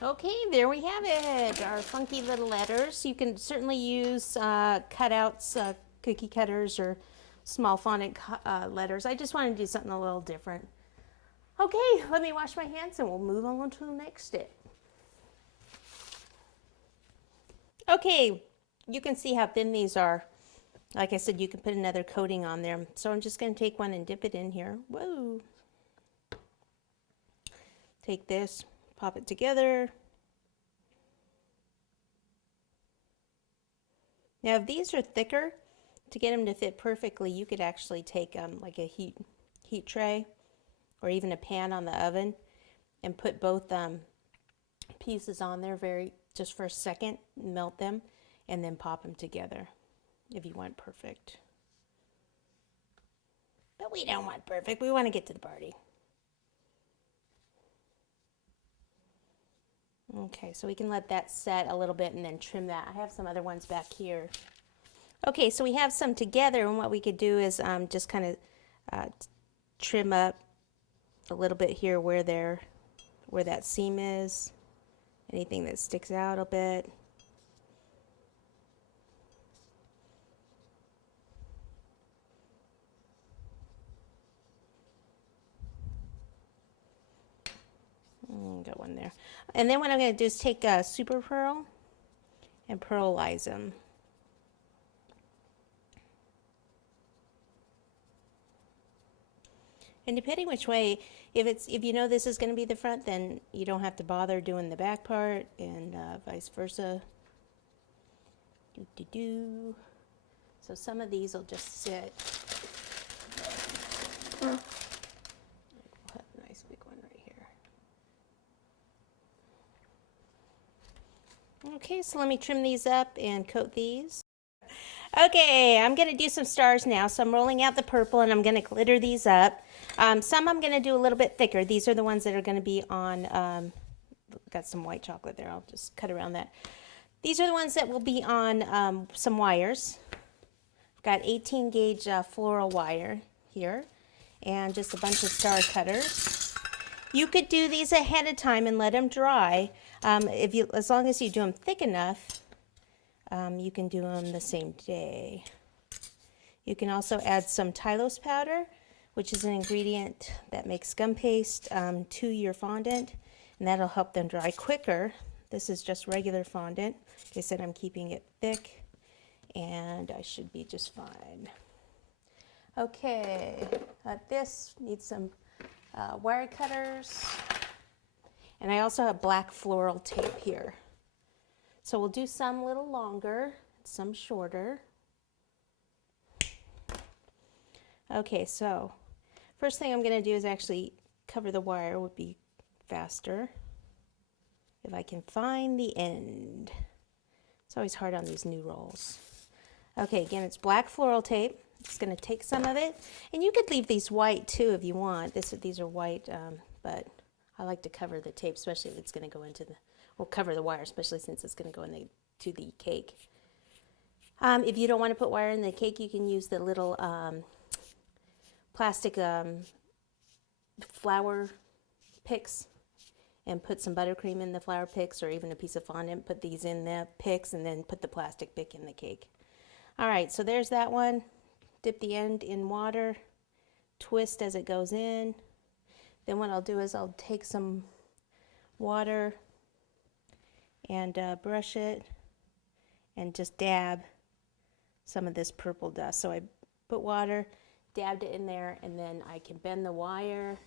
Okay, there we have it, our funky little letters. You can certainly use cutouts, cookie cutters, or small fondant letters. I just wanted to do something a little different. Okay, let me wash my hands and we'll move on to the next step. Okay, you can see how thin these are. Like I said, you can put another coating on there. So I'm just going to take one and dip it in here. Whoa. Take this, pop it together. Now if these are thicker, to get them to fit perfectly, you could actually take like a heat tray or even a pan on the oven and put both pieces on there just for a second, melt them, and then pop them together if you want perfect. But we don't want perfect, we want to get to the party. Okay, so we can let that set a little bit and then trim that. I have some other ones back here. Okay, so we have some together, and what we could do is just kind of trim up a little bit here where that seam is, anything that sticks out a bit. Got one there. And then what I'm going to do is take Super Pearl and pearlize them. And depending which way, if you know this is going to be the front, then you don't have to bother doing the back part, and vice versa. So some of these will just sit. We'll have a nice big one right here. Okay, so let me trim these up and coat these. Okay, I'm going to do some stars now. So I'm rolling out the purple and I'm going to glitter these up. Some I'm going to do a little bit thicker. These are the ones that are going to be on, got some white chocolate there. I'll just cut around that. These are the ones that will be on some wires. I've got 18 gauge floral wire here and just a bunch of star cutters. You could do these ahead of time and let them dry. As long as you do them thick enough, you can do them the same day. You can also add some Tylose powder, which is an ingredient that makes gum paste, to your fondant, and that'll help them dry quicker. This is just regular fondant. Like I said, I'm keeping it thick, and I should be just fine. Okay, this needs some wire cutters, and I also have black floral tape here. So we'll do some a little longer, some shorter. Okay, so first thing I'm going to do is actually cover the wire, would be faster if I can find the end. It's always hard on these new rolls. Okay, again, it's black floral tape. Just going to take some of it, and you could leave these white too if you want. These are white, but I like to cover the tape, especially if it's going to go into the, we'll cover the wire, especially since it's going to go to the cake. If you don't want to put wire in the cake, you can use the little plastic flour picks and put some buttercream in the flour picks, or even a piece of fondant. Put these in the picks and then put the plastic pick in the cake. All right, so there's that one. Dip the end in water, twist as it goes in. Then what I'll do is I'll take some water and brush it and just dab some of this purple dust. So I put water, dabbed it in there, and then I can bend the wire.